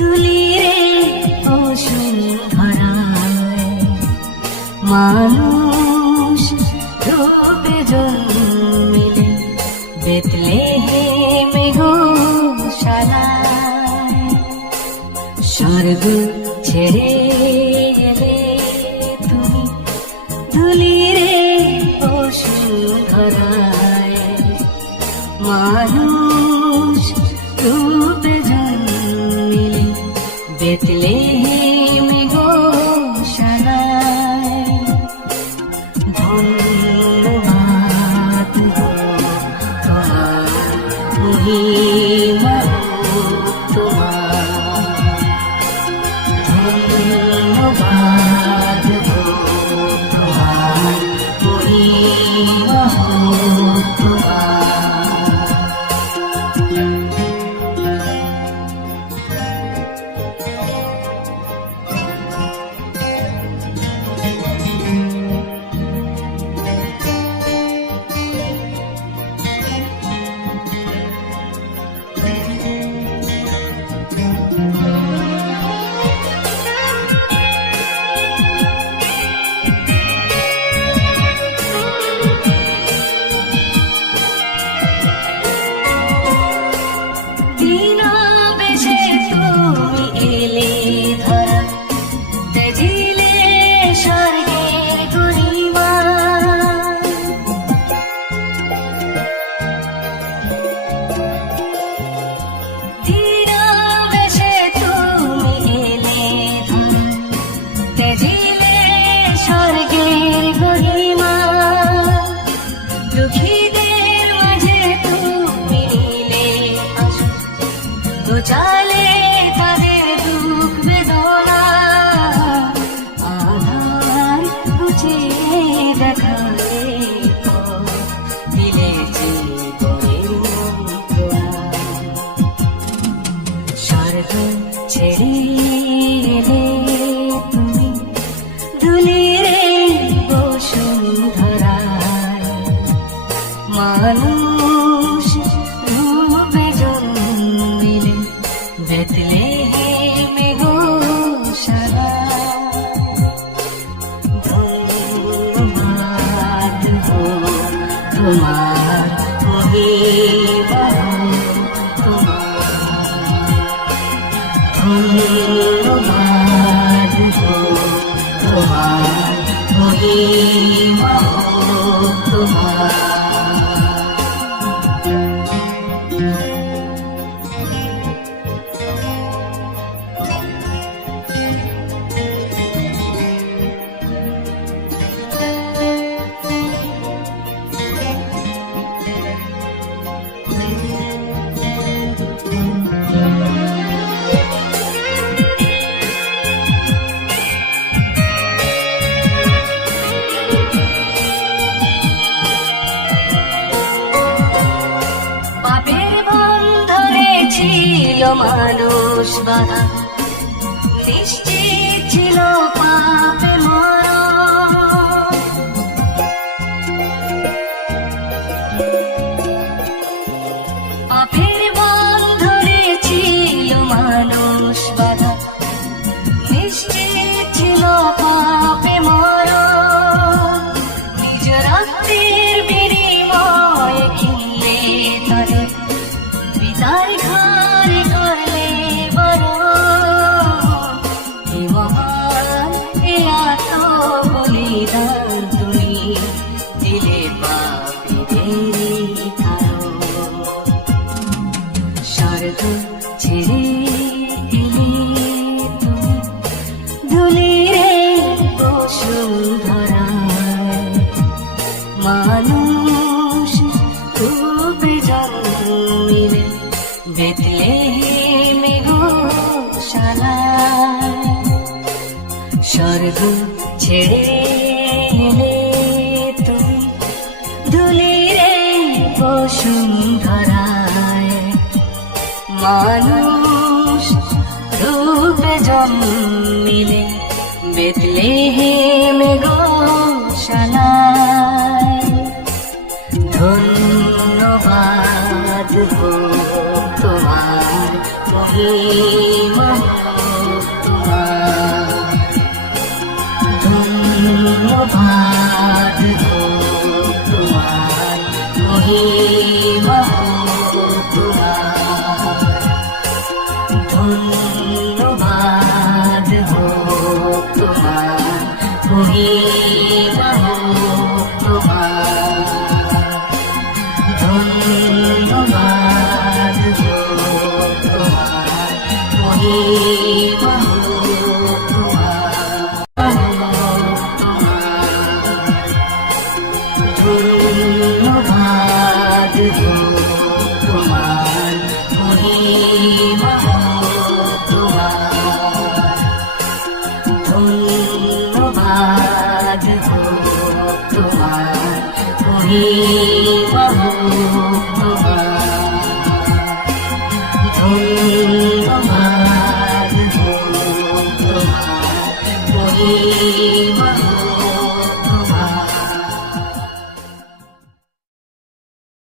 ধুলিরে বসুন্ধরায় মানুষ রূপে জন্মিলে বেতলেহেমে গোশালায়। স্বর্গ ছেড়ে এলে তুমি ধুলিরে বসুন্ধরায় মানুষ রূপে জন্মিলে বেতলেহেমে গোশালায়। ধন্যবাদ তোমার মহিমা তোমার, ধন্যবাদ তোমার মহিমা তোমার। দুঃখীদের মাঝে তুমি নিলে আসো, ঘোচালে তাদের দুঃখ বেদনা, আধার ঘুচিয়ে দেখালে দিলে জীবনের মন্ত্রণা। স্বর্গ ছেড়ে এলে তুমি ধুলিরে বসুন্ধরায় মানুষ রূপে জন্মিলে বেতলেহেমে গোশালায়। ধন্যবাদ তোমার মহিমা তোমার, ধন্যবাদ তোমার মহিমা তোমার। ছিল মানুষ বাধা, নিশ্চিত ছিল পাপে মরণ। পাপের বন্ধনে ছিল মানুষ বাধা, নিশ্চিত ছিল পাপে মরণ। নিজ রক্তের বিনিময়ে কিনলে তাদের পিতার ঘরে করলে বড়। এ মহান এ আত্মবলিদান তুমি দিলে পাপীদের কারণ। স্বর্গ ছেড়ে এলে তুমি ধুলিরে বসুন্ধরায় মানুষ রূপে জন্মিলে বেতলেহেমে গোশালায়। স্বর্গ ছেড়ে এলে তুমি ধুলিরে বসুন্ধরায় মানুষ রূপে জন্মিলে বেতলেহেমে গোশালায়। ধন্যবাদ তোমার মহিমা তোমার। ধন্যবাদ গো তোমার, মহিমা তোমার। ধন্যবাদ গো তোমার, মহিমা তোমার। ধন্যবাদ গো তোমার, মহিমা ধন্যবাদ গো তোমার, মহিমা তোমার। ধন্যবাদ গো তোমার, মহিমা